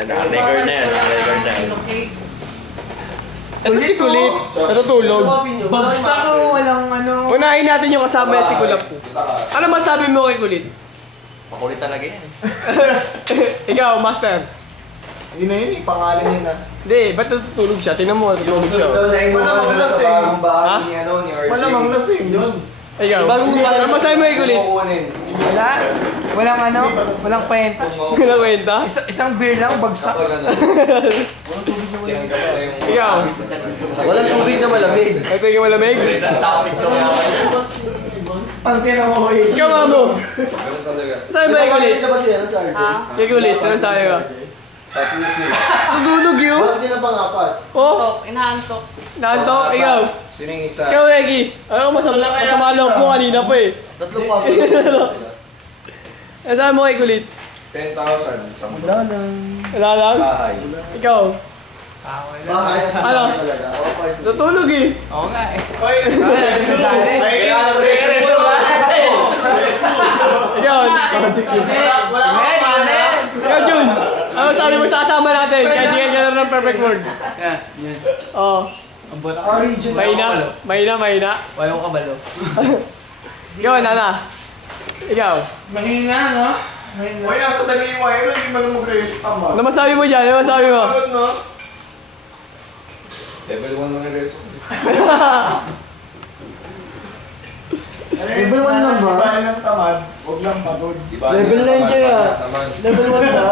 Record na yan. Record na yan. Ito si Kulit. Natutulog. Bagsak ko, walang ano. Unahin natin yung kasama si Kulap. Ano masabi mo kay Kulit? Makulit talaga yan. Ikaw, Master. Yun na yun, pangalan niya na. Hindi, ba't natutulog siya? Tingnan mo, natutulog siya. Malamang lasing. Ha? Malamang lasing. Yun. Ikaw, ano masabi mo kay Kulit? Wala. Walang ano, walang kwenta. Walang kwenta? Isang beer lang, bagsak. Ikaw, Walang tubig na malamig. ay tingin malamig? Ang kinamoy. Ikaw, Mamo. Ganun talaga. Sabi mo kay Kulit? ba siya, Sarge? Kay Kulit, ano sabi mo? Natulog yun? Wala sila pang apat. Oh, Tok, inaantok. nantok, ikaw. Sino yung isa? Ikaw, Egi. Ano masama loob mo kanina pa eh. Tatlong pa. Ano sabi mo kay Kulit? 10,000 sa mundo. Wala lang? Bahay. Ikaw. Bahay na sa Ano? bahay talaga. Natulog eh. Oo nga eh. Ikaw. Wala. Ikaw, Jun. Ano sabi mo sa kasama natin? Kahit di ka ng perfect word. Yan, yan. Oo. Ang bata. Original. Mahina. Wayo ka balo. Ikaw, Nana. Ikaw. Mahina, no? Uy, nasa daliwa yun. Hindi man mag-reso tama. Ano masabi mo dyan? Ano masabi mo? Pagod, no? Level 1 lang yung reso. Level 1 lang ba? Iba ng tamad, huwag lang pagod. Level 9 kaya. Level 1 na?